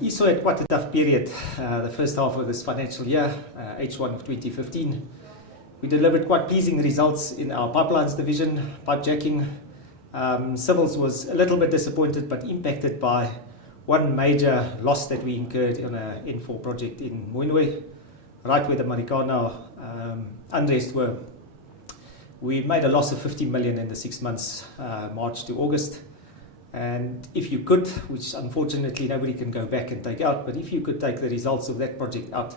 Esor had quite a tough period the first half of this financial year, H1 of 2015. We delivered quite pleasing results in our pipelines division, pipe jacking. Civils was a little bit disappointed but impacted by one major loss that we incurred on a N4 project in Moinwe, right where the Marikana unrest were. We made a loss of 50 million in the 6 months, March to August. And if you could, which unfortunately nobody can go back and take out, but if you could take the results of that project out,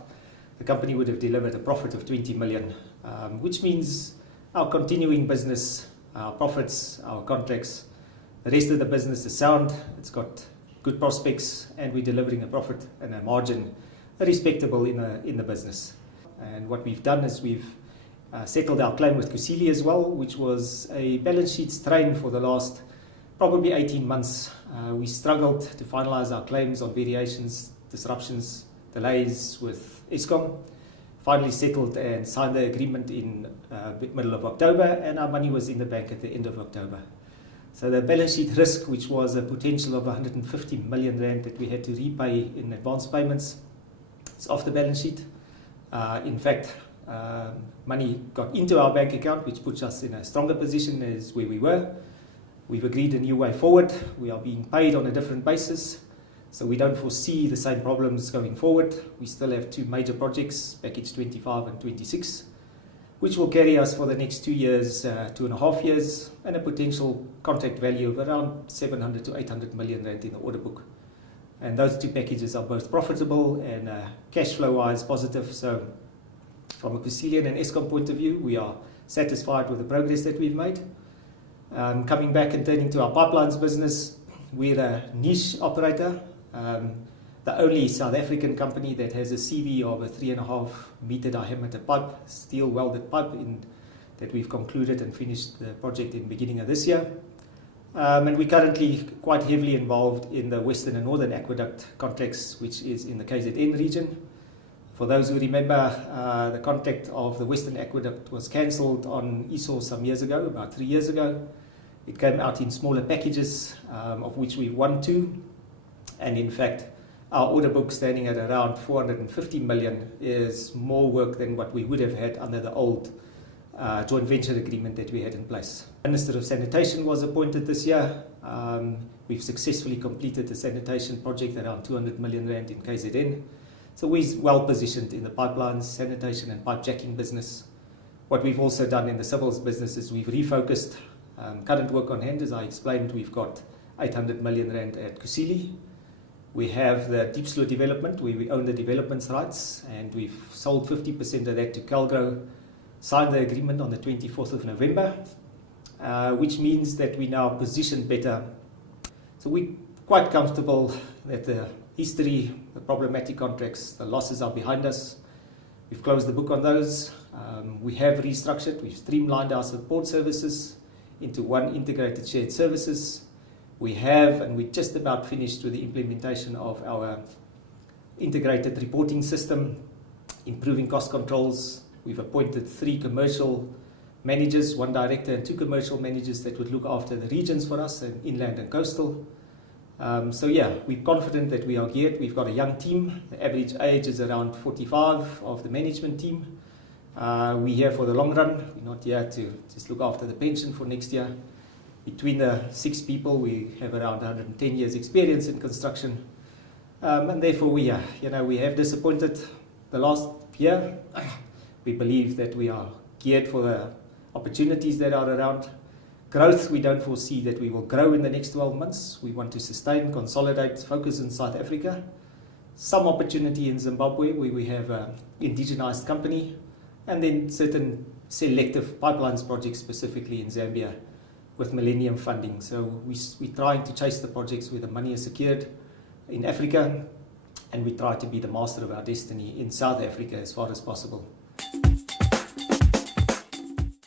the company would have delivered a profit of 20 million, which means our continuing business, our profits, our contracts, the rest of the business is sound, it's got good prospects, and we're delivering a profit and a margin respectable in the business. And what we've done is we've settled our claim with Kusile as well, which was a balance sheet strain for the last probably 18 months. We struggled to finalize our claims on variations, disruptions, delays with Eskom. Finally settled and signed the agreement in middle of October, and our money was in the bank at the end of October. So the balance sheet risk, which was a potential of 150 million rand that we had to repay in advance payments, it's off the balance sheet. In fact, money got into our bank account, which puts us in a stronger position as where we were. We've agreed a new way forward. We are being paid on a different basis, so we don't foresee the same problems going forward. We still have two major projects, package 25 and 26, which will carry us for the next 2 years, 2.5 years, and a potential contract value of around 700 to 800 million rand in the order book. And those two packages are both profitable and cash flow wise positive. So from a Kusile and Eskom point of view, we are satisfied with the progress that we've made. Coming back and turning to our pipelines business, we're a niche operator, the only South African company that has a CV of a 3.5 meter diameter pipe, steel welded pipe, that we've concluded and finished the project in the beginning of this year. And we're currently quite heavily involved in the Western and Northern Aqueduct contracts, which is in the KZN region. For those who remember, the contract of the Western Aqueduct was cancelled on Esor some years ago, about 3 years ago. It came out in smaller packages, of which we won 2. And in fact, our order book standing at around 450 million is more work than what we would have had under the old joint venture agreement that we had in place. Minister of Sanitation was appointed this year. We've successfully completed the sanitation project around 200 million rand in KZN. So we're well positioned in the pipelines, sanitation and pipe jacking business. What we've also done in the civils business is we've refocused current work on hand. As I explained, we've got 800 million rand at Kusile. We have the Deep Slow development where we own the development rights, and we've sold 50% of that to Calgro, signed the agreement on the 24th of November, which means that we now position better. So we're quite comfortable that the history, the problematic contracts, the losses are behind us. We've closed the book on those. We have restructured, we've streamlined our support services into one integrated shared services. We have, and we're just about finished with the implementation of our integrated reporting system, improving cost controls. We've appointed 3 commercial managers, 1 director and 2 commercial managers that would look after the regions for us, and inland and coastal. So yeah, we're confident that we are geared. We've got a young team. The average age is around 45 of the management team. We're here for the long run. We're not here to just look after the pension for next year. Between the 6 people, we have around 110 years experience in construction. And therefore we have disappointed the last year. We believe that we are geared for the opportunities that are around. Growth, we don't foresee that we will grow in the next 12 months. We want to sustain, consolidate, focus in South Africa. Some opportunity in Zimbabwe where we have an indigenized company, and then certain selective pipelines projects specifically in Zambia with Millennium funding. So we're trying to chase the projects where the money is secured in Africa, and we try to be the master of our destiny in South Africa as far as possible.